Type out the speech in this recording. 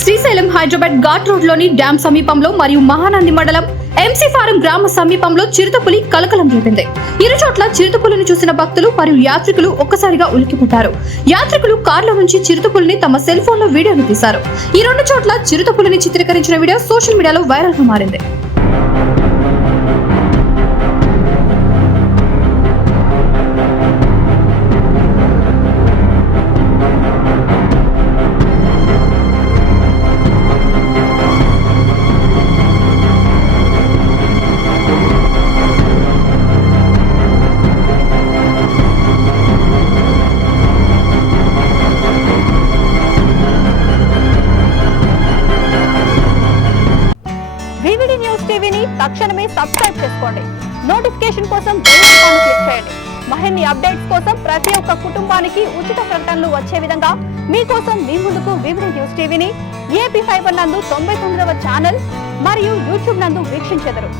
Srisailam Hyderabad ghat road లోని dam సమీపంలో మరియు మహానంది మండలం ఎంసీ ఫారం గ్రామ సమీపంలో చిరుతపులి కలకలం రేపింది. ఇరు చోట్ల చిరుతపులిని చూసిన భక్తులు మరియు యాత్రికులు ఒక్కసారిగా ఉలిక్కిపడ్డారు. యాత్రికులు కార్లో నుంచి చిరుతపులిని తమ సెల్ ఫోన్ లో వీడియోను తీశారు. ఈ రెండు చోట్ల చిరుతపులిని చిత్రీకరించిన వీడియో సోషల్ మీడియాలో వైరల్ గా మారింది. వివిడి న్యూస్ టీవీని తక్షణమే సబ్స్క్రైబ్ చేసుకోండి. నోటిఫికేషన్ కోసం బెల్ ఐకాన్ క్లిక్ చేయండి. మరిన్ని అప్డేట్స్ కోసం ప్రతి ఒక్క కుటుంబానికి ఉచిత ప్రకటనలు వచ్చే విధంగా మీకోసం మీ ముందుకు వివిడి న్యూస్ టీవీని ఏపీ ఫైబర్ నందు 99వ ఛానల్ మరియు యూట్యూబ్ నందు వీక్షించెదరు.